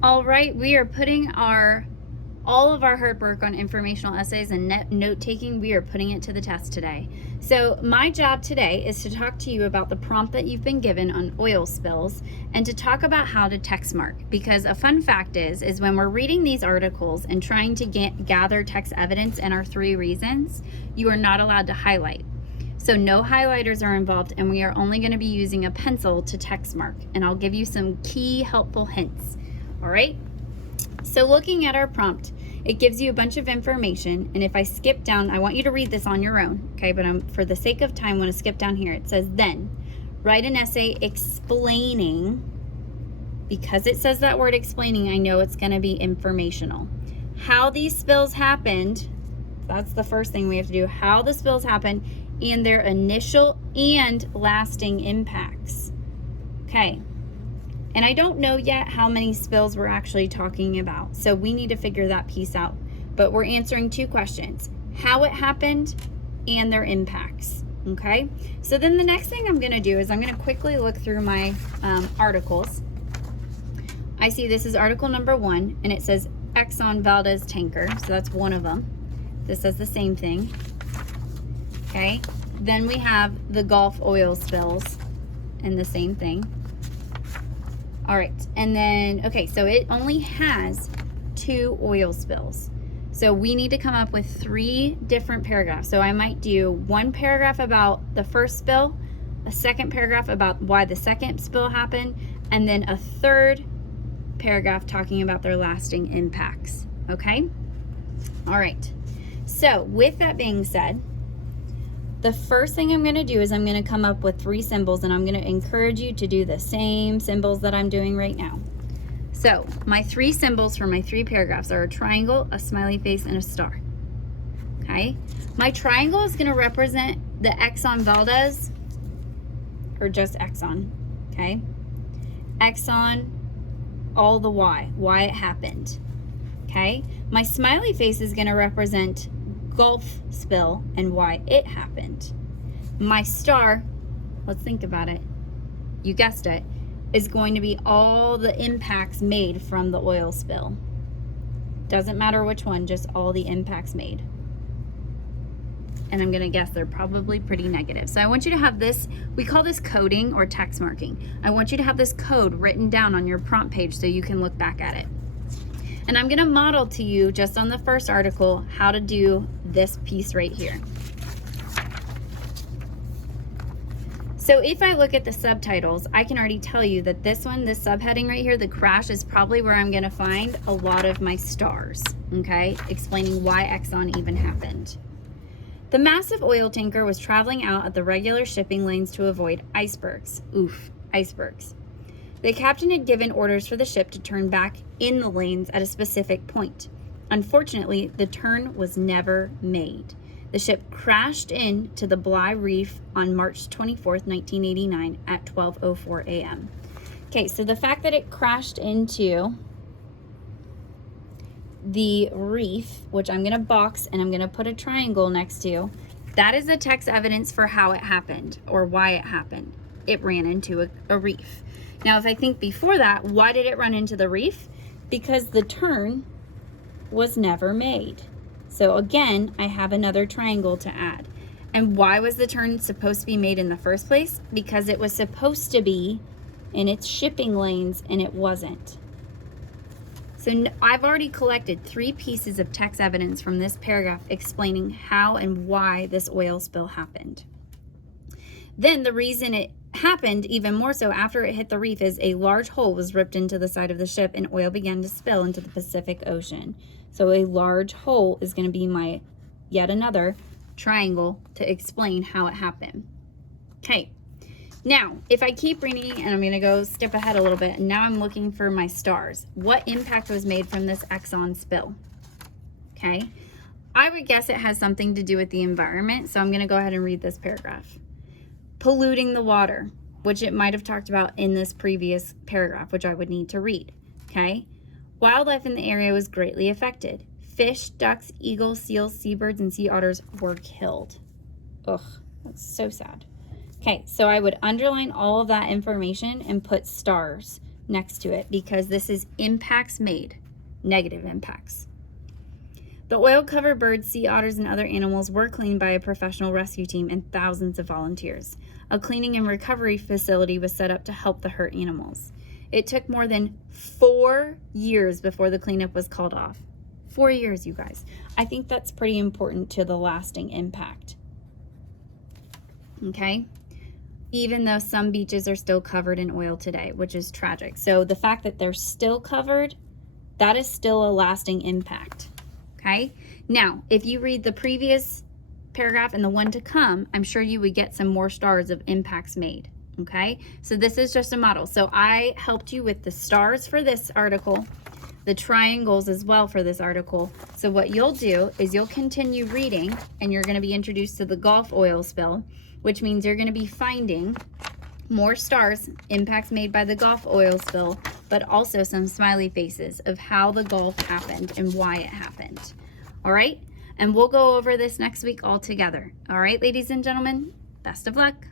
All right, we are putting all of our hard work on informational essays and note taking. We are putting it to the test today. So my job today is to talk to you about the prompt that you've been given on oil spills and to talk about how to text mark, because a fun fact is when we're reading these articles and trying to gather text evidence in our 3 reasons, you are not allowed to highlight. So no highlighters are involved, and we are only going to be using a pencil to text mark, and I'll give you some key helpful hints. All right, so looking at our prompt, it gives you a bunch of information, and if I skip down, I want you to read this on your own, okay, but for the sake of time, I'm going to skip down here. It says, then write an essay explaining. Because it says that word explaining, I know it's going to be informational. How these spills happened, that's the first thing we have to do, how the spills happened and their initial and lasting impacts. Okay. And I don't know yet how many spills we're actually talking about, so we need to figure that piece out. But we're answering 2 questions: how it happened and their impacts. Okay, so then the next thing I'm going to do is I'm going to quickly look through my articles. I see this is article number 1, and it says Exxon Valdez tanker, so that's one of them. This says the same thing. Okay, then we have the Gulf oil spills, and the same thing. All right, and then, okay, so it only has 2 oil spills. So we need to come up with 3 different paragraphs. So I might do 1 paragraph about the first spill, a 2nd paragraph about why the 2nd spill happened, and then a 3rd paragraph talking about their lasting impacts, okay? All right, so with that being said, the first thing I'm going to do is I'm going to come up with 3 symbols, and I'm going to encourage you to do the same symbols that I'm doing right now. So my 3 symbols for my 3 paragraphs are a triangle, a smiley face, and a star. Okay, my triangle is going to represent the Exxon Valdez, or just Exxon. Okay, Exxon, all the why it happened. Okay, my smiley face is going to represent Gulf spill and why it happened. My star, let's think about it, you guessed it, is going to be all the impacts made from the oil spill. Doesn't matter which one, just all the impacts made. And I'm gonna guess they're probably pretty negative. So I want you to have this, we call this coding or text marking. I want you to have this code written down on your prompt page so you can look back at it. And I'm going to model to you, just on the first article, how to do this piece right here. So if I look at the subtitles, I can already tell you that this one, this subheading right here, the crash, is probably where I'm going to find a lot of my stars, okay, explaining why Exxon even happened. The massive oil tanker was traveling out at the regular shipping lanes to avoid icebergs. Oof, icebergs. The captain had given orders for the ship to turn back in the lanes at a specific point. Unfortunately, the turn was never made. The ship crashed into the Bligh Reef on March 24th, 1989 at 12:04 a.m. Okay, so the fact that it crashed into the reef, which I'm going to box and I'm going to put a triangle next to, that is the text evidence for how it happened or why it happened. It ran into a reef. Now, if I think before that, why did it run into the reef? Because the turn was never made. So again, I have another triangle to add. And why was the turn supposed to be made in the first place? Because it was supposed to be in its shipping lanes and it wasn't. So I've already collected 3 pieces of text evidence from this paragraph explaining how and why this oil spill happened. Then the reason it happened even more so after it hit the reef is a large hole was ripped into the side of the ship and oil began to spill into the Pacific Ocean. So a large hole is going to be my yet another triangle to explain how it happened. Okay, now if I keep reading, and I'm going to go skip ahead a little bit, and now I'm looking for my stars. What impact was made from this Exxon spill? Okay, I would guess it has something to do with the environment, so I'm going to go ahead and read this paragraph. Polluting the water, which it might have talked about in this previous paragraph, which I would need to read, okay? Wildlife in the area was greatly affected. Fish, ducks, eagles, seals, seabirds, and sea otters were killed. Ugh, that's so sad. Okay, so I would underline all of that information and put stars next to it because this is impacts made, negative impacts. The oil-covered birds, sea otters, and other animals were cleaned by a professional rescue team and thousands of volunteers. A cleaning and recovery facility was set up to help the hurt animals. It took more than 4 years before the cleanup was called off. 4 years, you guys. I think that's pretty important to the lasting impact. Okay? Even though some beaches are still covered in oil today, which is tragic. So the fact that they're still covered, that is still a lasting impact. Okay? Now, if you read the previous paragraph and the one to come, I'm sure you would get some more stars of impacts made. Okay? So this is just a model. So I helped you with the stars for this article, the triangles as well for this article. So what you'll do is you'll continue reading and you're going to be introduced to the Gulf oil spill, which means you're going to be finding more stars, impacts made by the Gulf oil spill, but also some smiley faces of how the Gulf happened and why it happened. All right? And we'll go over this next week all together. All right, ladies and gentlemen, best of luck.